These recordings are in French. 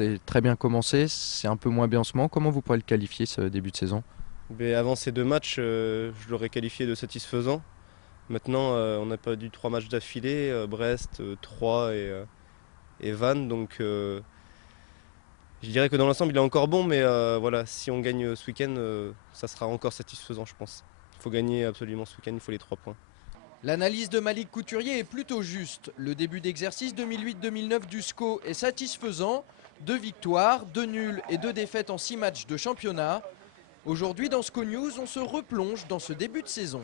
Vous avez très bien commencé, c'est un peu moins bien en ce moment. Comment vous pourrez le qualifier ce début de saison? Mais avant ces deux matchs, je l'aurais qualifié de satisfaisant. Maintenant, on n'a pas eu trois matchs d'affilée, Brest, Troyes et Vannes. Donc je dirais que dans l'ensemble, il est encore bon, mais voilà, si on gagne ce week-end, ça sera encore satisfaisant, je pense. Il faut gagner absolument ce week-end, il faut les 3 points. L'analyse de Malik Couturier est plutôt juste. Le début d'exercice 2008-2009 du SCO est satisfaisant. 2 victoires, 2 nuls et 2 défaites en 6 matchs de championnat. Aujourd'hui, dans SCO News, on se replonge dans ce début de saison.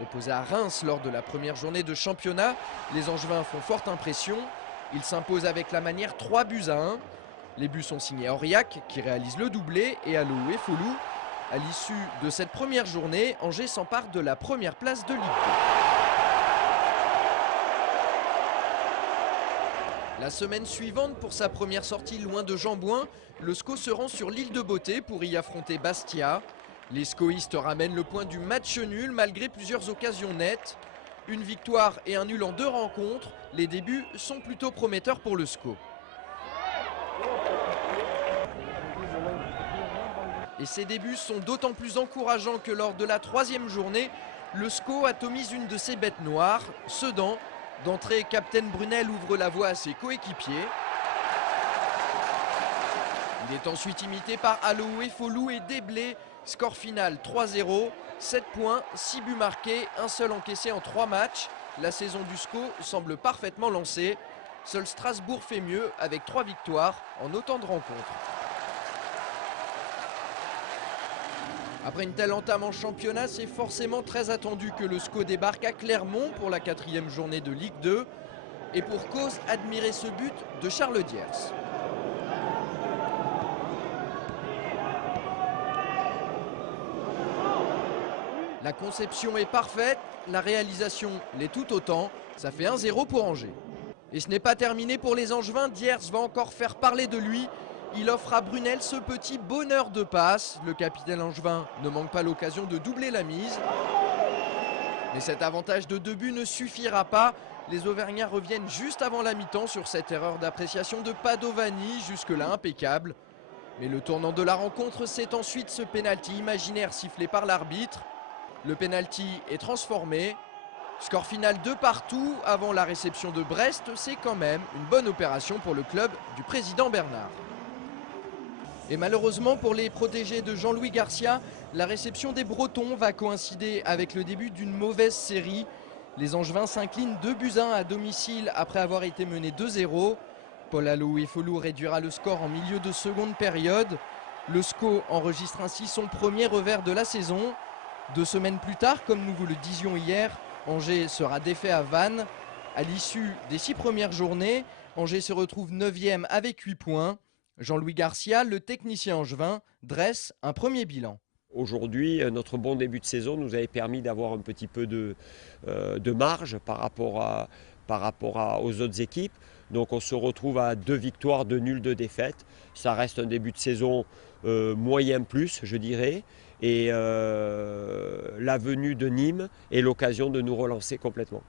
Opposés à Reims lors de la première journée de championnat, les Angevins font forte impression. Ils s'imposent avec la manière 3 buts à 1. Les buts sont signés Aurillac qui réalise le doublé et Alou et Folou. À l'issue de cette première journée, Angers s'empare de la première place de Ligue 2. La semaine suivante, pour sa première sortie loin de Jambouin, le SCO se rend sur l'île de Beauté pour y affronter Bastia. Les SCOistes ramènent le point du match nul malgré plusieurs occasions nettes. Une victoire et un nul en 2 rencontres, les débuts sont plutôt prometteurs pour le SCO. Et ces débuts sont d'autant plus encourageants que lors de la 3e journée, le SCO atomise une de ses bêtes noires, Sedan. D'entrée, Captain Brunel ouvre la voie à ses coéquipiers. Il est ensuite imité par Alou et Folou et Déblé. Score final 3-0, 7 points, 6 buts marqués, un seul encaissé en 3 matchs. La saison du SCO semble parfaitement lancée. Seul Strasbourg fait mieux avec 3 victoires en autant de rencontres. Après une telle entame en championnat, c'est forcément très attendu que le SCO débarque à Clermont pour la 4e journée de Ligue 2. Et pour cause, admirez ce but de Charles Diers. La conception est parfaite, la réalisation l'est tout autant. Ça fait 1-0 pour Angers. Et ce n'est pas terminé pour les Angevins, Diers va encore faire parler de lui. Il offre à Brunel ce petit bonheur de passe. Le capitaine angevin ne manque pas l'occasion de doubler la mise. Mais cet avantage de 2 buts ne suffira pas. Les Auvergnats reviennent juste avant la mi-temps sur cette erreur d'appréciation de Padovani, jusque-là impeccable. Mais le tournant de la rencontre, c'est ensuite ce pénalty imaginaire sifflé par l'arbitre. Le pénalty est transformé. Score final 2 partout avant la réception de Brest. C'est quand même une bonne opération pour le club du président Bernard. Et malheureusement pour les protégés de Jean-Louis Garcia, la réception des Bretons va coïncider avec le début d'une mauvaise série. Les Angevins s'inclinent 2-1 à domicile après avoir été menés 2-0. Paul Alou et Folou réduira le score en milieu de seconde période. Le SCO enregistre ainsi son premier revers de la saison. 2 semaines plus tard, comme nous vous le disions hier, Angers sera défait à Vannes. À l'issue des 6 premières journées, Angers se retrouve 9e avec 8 points. Jean-Louis Garcia, le technicien angevin, dresse un premier bilan. Aujourd'hui, notre bon début de saison nous avait permis d'avoir un petit peu de marge par rapport aux autres équipes. Donc on se retrouve à 2 victoires, 2 nuls, 2 défaites. Ça reste un début de saison moyen plus, je dirais. Et la venue de Nîmes est l'occasion de nous relancer complètement.